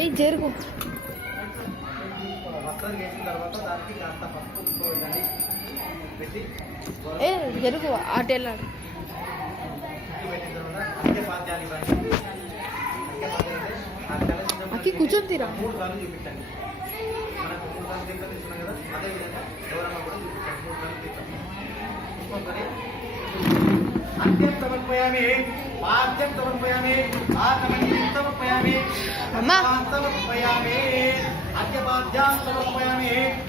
ఏ జరుగు ఏ జరుగు ఆటెళ్ళాడు అక్కి కూర్చొని తీరా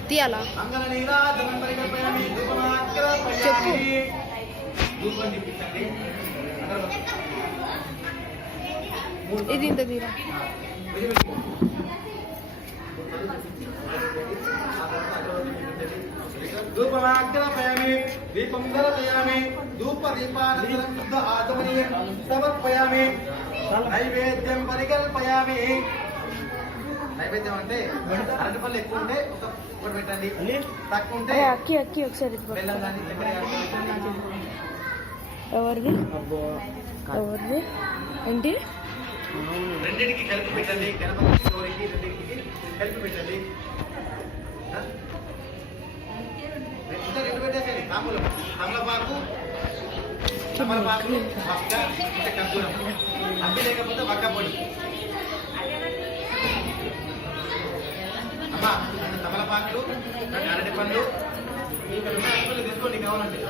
తీయాలా చెప్పు ఇది ఇంత తీరా ధూపమాగ్రపయామి దీపం దర్శయామి ధూప దీపానంతరం శుద్ధ ఆచమనీయం సమర్పయామి నైవేద్యం పరికల్పయామి. నైవేద్యం అంటే అరటిపళ్ళు ఎక్కువ ఉంటే ఒకటి పెట్టండి, తక్కువ ఉంటే అక్కి అక్కి ఒకసారి బెల్లం కానీ ఎవరిది ఎవరిది ఏంటి రెండింటికి కలిపి పెట్టండి. గణపతి గౌరికి రెండింటికి కలిపి పెట్టండి. రెండు పెట్టేసండి. తమలపాకు వక్క అంటే కర్జూరం, అన్ని లేకపోతే వక్క పొడి. అమ్మా రెండు తమలపాకులు, రెండు అరటి పండ్లు, ఇక్కడ ఉన్న అరటిపళ్ళు తీసుకోండి కావాలంటే.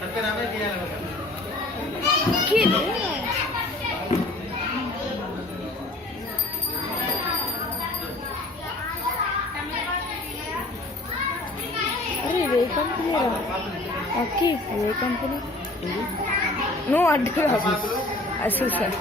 సత్యనామే చేయాలన్నమాట. అరే ఏ కంపెనీ రా అక్కి ఏ కంపెనీ నువ్వు అడ్డు అసలు సార్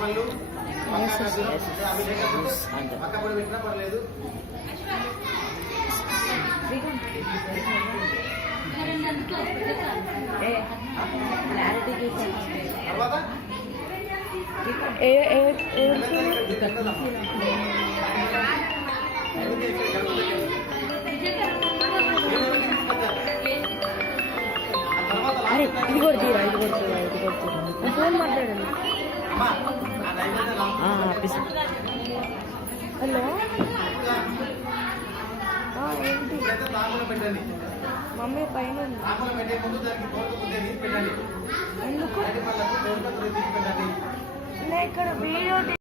అరే ఇది కొడుతీరా ఇది కొడుతీరా ఇది కొడుతీరా ఫోన్ మాట్లాడండి. హలో ఏంటి మమ్మీ పైన ఎందుకు ఇక్కడ వీడియో